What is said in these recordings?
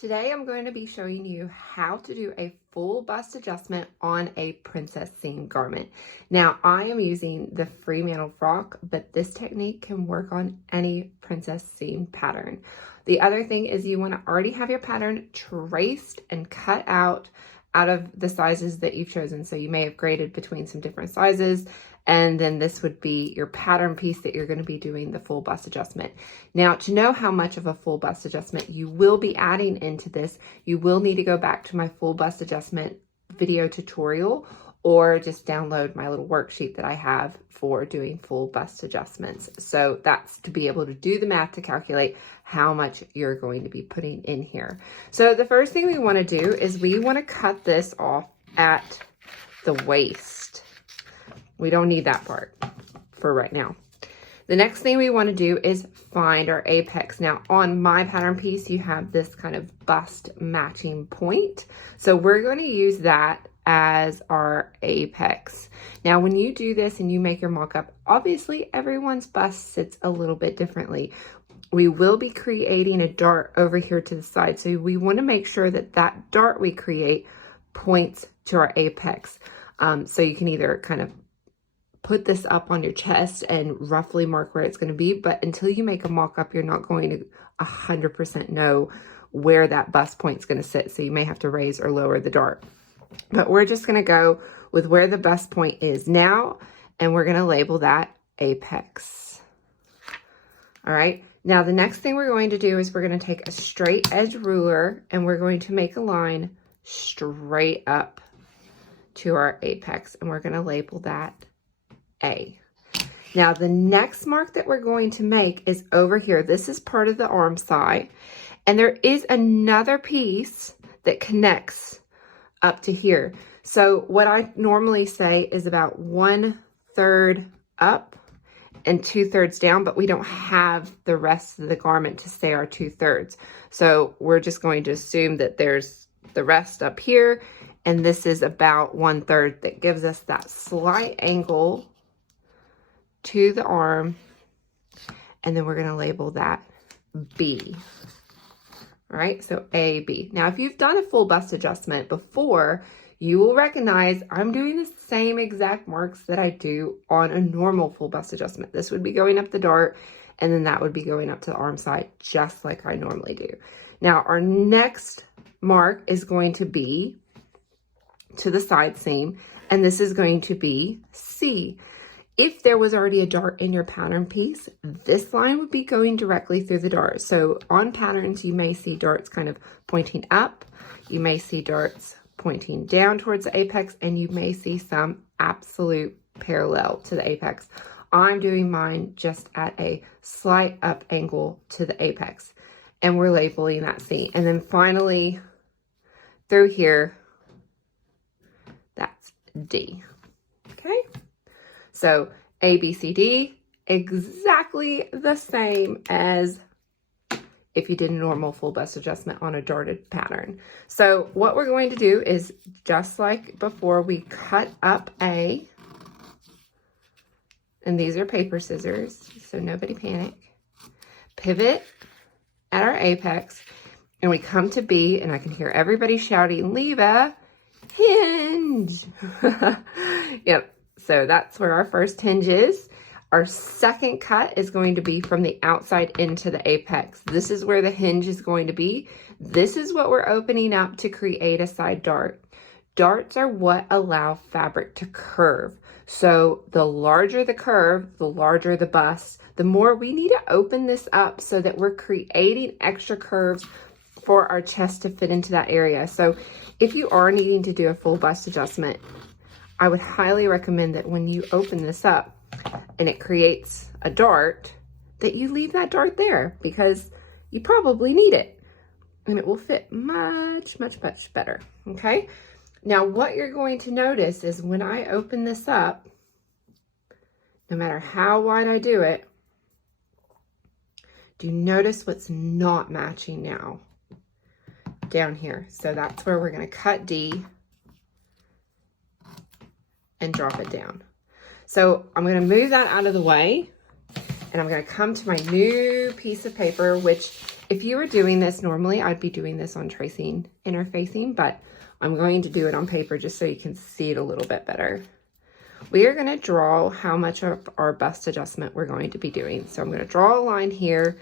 Today I'm going to be showing you how to do a full bust adjustment on a princess seam garment. Now I am using the Fremantle frock, but this technique can work on any princess seam pattern. The other thing is you want to already have your pattern traced and cut out of the sizes that you've chosen. So you may have graded between some different sizes, and then this would be your pattern piece that you're going to be doing the full bust adjustment. Now, to know how much of a full bust adjustment you will be adding into this, you will need to go back to my full bust adjustment video tutorial, or just download my little worksheet that I have for doing full bust adjustments. So that's to be able to do the math to calculate how much you're going to be putting in here. So the first thing we want to do is we want to cut this off at the waist. We don't need that part for right now. The next thing we want to do is find our apex. Now on my pattern piece, you have this kind of bust matching point. So we're going to use that as our apex. Now when you do this and you make your mock-up, obviously everyone's bust sits a little bit differently. We will be creating a dart over here to the side. So we want to make sure that that dart we create points to our apex. So you can either kind of put this up on your chest and roughly mark where it's going to be, but until you make a mock-up, you're not going to 100% know where that bust point's going to sit. So you may have to raise or lower the dart. But we're just going to go with where the bust point is now, and we're going to label that apex. All right. Now the next thing we're going to do is we're going to take a straight edge ruler and we're going to make a line straight up to our apex, and we're going to label that A. Now the next mark that we're going to make is over here. This is part of the arm side, and there is another piece that connects up to here. So what I normally say is about 1/3 up and 2/3 down, but we don't have the rest of the garment to say our 2/3. So we're just going to assume that there's the rest up here, and this is about 1/3 that gives us that slight angle to the arm, and then we're going to label that B. All right, so A, B. Now, if you've done a full bust adjustment before, you will recognize I'm doing the same exact marks that I do on a normal full bust adjustment. This would be going up the dart, and then that would be going up to the arm side, just like I normally do. Now, our next mark is going to be to the side seam, and this is going to be C. If there was already a dart in your pattern piece, this line would be going directly through the dart. So on patterns, you may see darts kind of pointing up, you may see darts pointing down towards the apex, and you may see some absolute parallel to the apex. I'm doing mine just at a slight up angle to the apex, and we're labeling that C. And then finally through here, that's D. Okay. So A, B, C, D, exactly the same as if you did a normal full bust adjustment on a darted pattern. So what we're going to do is, just like before, we cut up A, and these are paper scissors, so nobody panic. Pivot at our apex, and we come to B, and I can hear everybody shouting, "Leave a hinge." Yep. So that's where our first hinge is. Our second cut is going to be from the outside into the apex. This is where the hinge is going to be. This is what we're opening up to create a side dart. Darts are what allow fabric to curve. So the larger the curve, the larger the bust, the more we need to open this up so that we're creating extra curves for our chest to fit into that area. So if you are needing to do a full bust adjustment, I would highly recommend that when you open this up and it creates a dart, that you leave that dart there, because you probably need it and it will fit much, much, much better. Okay. Now what you're going to notice is when I open this up, no matter how wide I do it, do you notice what's not matching now? Down here. So that's where we're going to cut D and drop it down. So I'm going to move that out of the way, and I'm going to come to my new piece of paper, which If you were doing this normally, I'd be doing this on tracing interfacing, but I'm going to do it on paper just so you can see it a little bit better. We are going to draw how much of our bust adjustment we're going to be doing. So I'm going to draw a line here,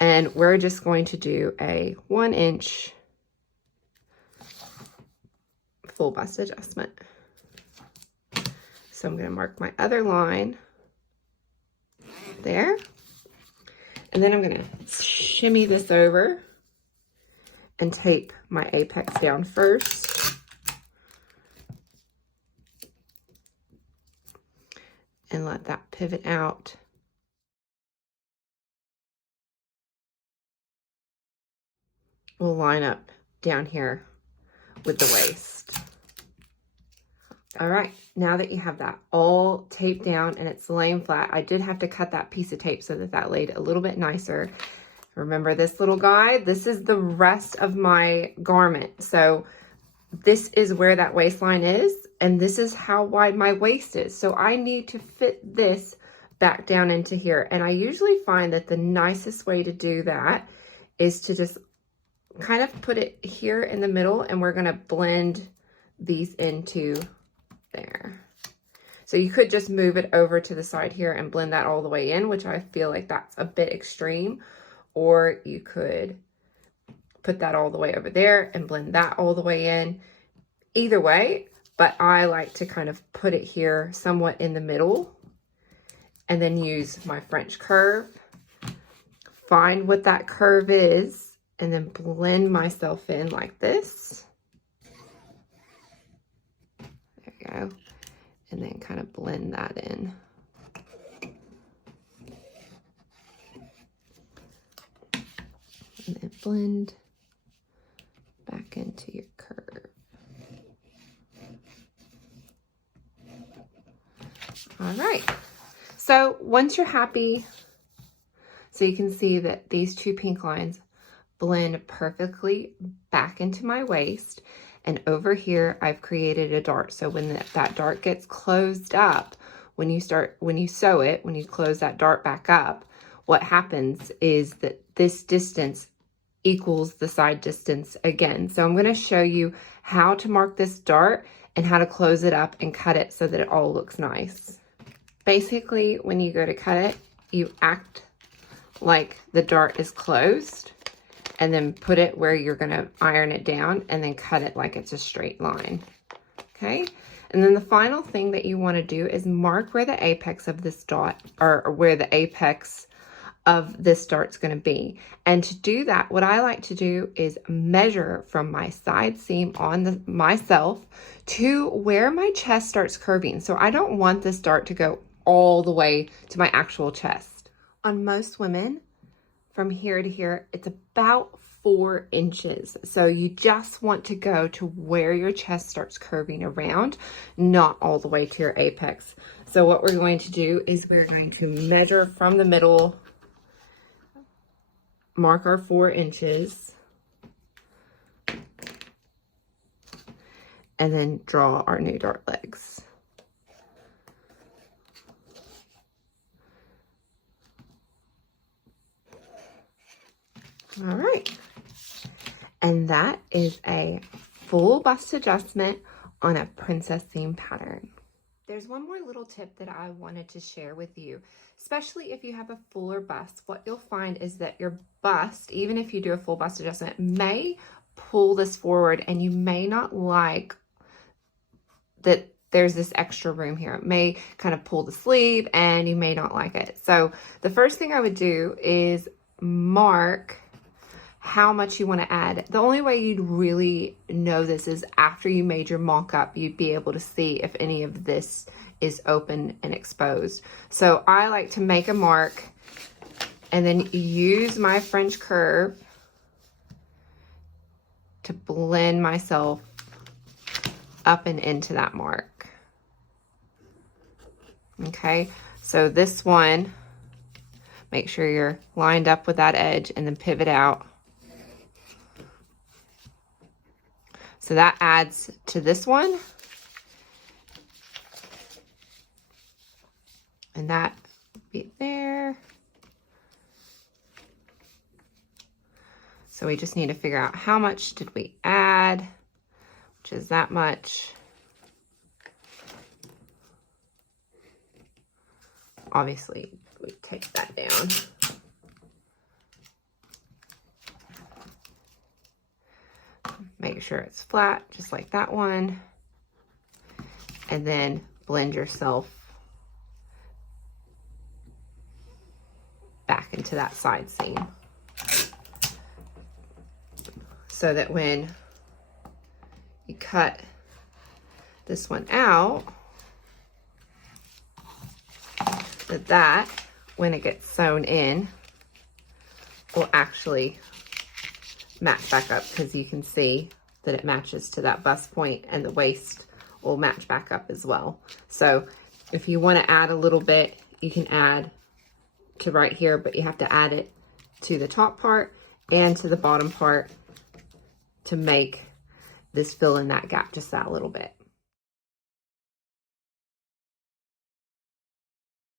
and we're just going to do a 1 inch full bust adjustment. So I'm going to mark my other line there. And then I'm going to shimmy this over and tape my apex down first. And let that pivot out. We'll line up down here with the waist. All right, now that you have that all taped down and it's laying flat, I did have to cut that piece of tape so that that laid a little bit nicer. Remember this little guy? This is the rest of my garment. So this is where that waistline is, and this is how wide my waist is. So I need to fit this back down into here. And I usually find that the nicest way to do that is to just kind of put it here in the middle, and we're gonna blend these into there. So you could just move it over to the side here and blend that all the way in, which I feel like that's a bit extreme. Or you could put that all the way over there and blend that all the way in. Either way, but I like to kind of put it here somewhat in the middle and then use my French curve, find what that curve is, and then blend myself in like this. There we go. And then kind of blend that in. And then blend back into your curve. All right. So once you're happy, so you can see that these two pink lines blend perfectly back into my waist. And over here, I've created a dart. So when that dart gets closed up, when you sew it, when you close that dart back up, what happens is that this distance equals the side distance again. So I'm going to show you how to mark this dart and how to close it up and cut it so that it all looks nice. Basically, when you go to cut it, you act like the dart is closed, and then put it where you're going to iron it down, and then cut it like it's a straight line. Okay. And then the final thing that you want to do is mark where the apex of this dot, or where the apex of this dart's going to be. And to do that, what I like to do is measure from my side seam on myself to where my chest starts curving. So I don't want this dart to go all the way to my actual chest. On most women, from here to here, it's about 4 inches. So you just want to go to where your chest starts curving around, not all the way to your apex. So what we're going to do is we're going to measure from the middle, mark our 4 inches, and then draw our new dart legs. All right, and that is a full bust adjustment on a princess seam pattern. There's one more little tip that I wanted to share with you, especially if you have a fuller bust. What you'll find is that your bust, even if you do a full bust adjustment, may pull this forward, and you may not like that there's this extra room here. It may kind of pull the sleeve, and you may not like it. So the first thing I would do is mark how much you want to add. The only way you'd really know this is after you made your mock-up. You'd be able to see if any of this is open and exposed. So I like to make a mark and then use my French curve to blend myself up and into that mark. Okay, so this one, make sure you're lined up with that edge and then pivot out. So that adds to this one. And that be there. So we just need to figure out how much did we add, which is that much. Obviously, we take that down. Make sure it's flat, just like that one. And then blend yourself back into that side seam. So that when you cut this one out, that when it gets sewn in will actually match back up, because you can see that it matches to that bust point, and the waist will match back up as well. So if you want to add a little bit, you can add to right here, but you have to add it to the top part and to the bottom part to make this fill in that gap just that little bit.